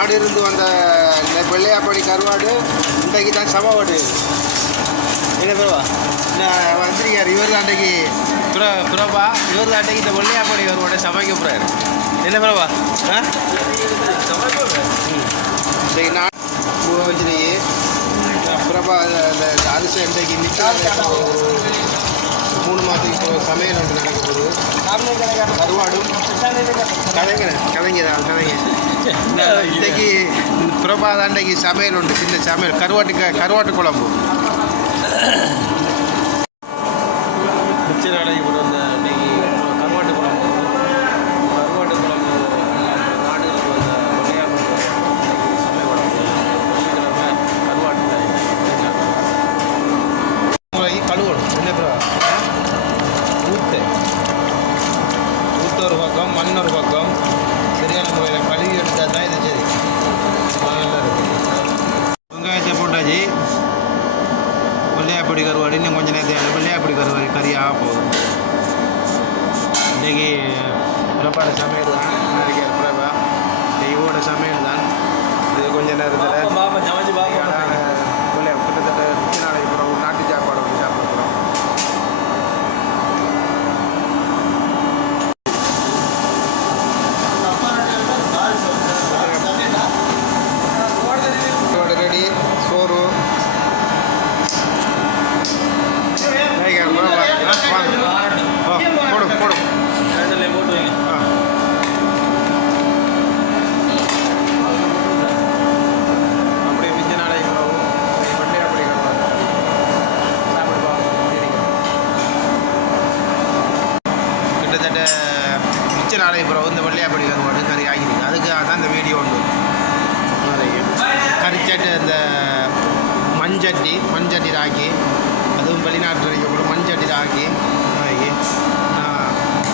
நாடு இருந்து வந்த இந்த பிள்ளையாப்படி கருவாடு இன்றைக்கு தான் சமவாடு. என்ன பிரபா? இந்த வந்திருக்கார்? இவர் தான் அன்றைக்கு பிர பிரபா இவர் தான் அன்றைக்கு இந்த வெள்ளையாப்படி கருவாடை சமைக்க போகிறாரு என்ன பிரபா? ஆ? இன்றைக்கு நான் வச்சுருக்கி பிரபா அந்த அரிசி இன்றைக்கு நிற்க ஒரு மூணு மாதத்துக்கு சமையல் ஒன்று நடக்கும் கருவாடும் கலைஞர் கலைஞர் தான் கலைஞர் இந்த இன்னைக்கு சமையல் உண்டு சின்ன சமையல். கருவாட்டு கருவாட்டு குழம்பு. மிச்சர் அடங்கி போட்டு வந்த இன்னைக்கு கருவாட்டு குழம்பு கருவாட்டு குழம்பு நாடு அந்த விளையாட்டு சமையல் கருவாட்டு கழுவணும் என்ன பிரபா ஊத்து ஊத்து ஒரு பக்கம் மண் ஒரு பக்கம். சரியான முறையில் கழுவி எடுத்தால் தான் இது சரி. நல்லா இருக்கு. வெங்காயத்தை போட்டாச்சு. வெள்ளையாப்படி கருவாடு இன்னும் கொஞ்சம் நேரத்தில் வெள்ளையாப்படி கருவாடி கறி ஆக போகுது இன்றைக்கி பிரபாட சமையல் தான். இன்றைக்கு பிரபா. தெய்வோட சமையல் தான். இது கொஞ்சம் நேரத்தில் கிட்டத்தட்ட மிச்ச நாளை பிறகு இந்த வெள்ளையாப்படி கருவாடு கறி ஆகிடுங்க அதுக்காக தான் இந்த வீடியோ ஒன்று கறிச்சட்டு இந்த மண்சட்டி மண்சட்டி ராக்கி அதுவும் வெளிநாட்டில் இருக்கக்கூட மண்சட்டி ராக்கி ஆக்கி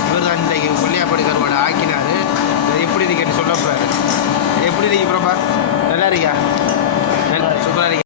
இவர் தான் இன்றைக்கு வெள்ளையாப்படி கருவாடு ஆக்கினார். எப்படி இருக்குன்னு சொல்ல போகிறாரு எப்படி இருக்கு பிரபா நல்லா இருக்கா சூப்பராக இருக்கு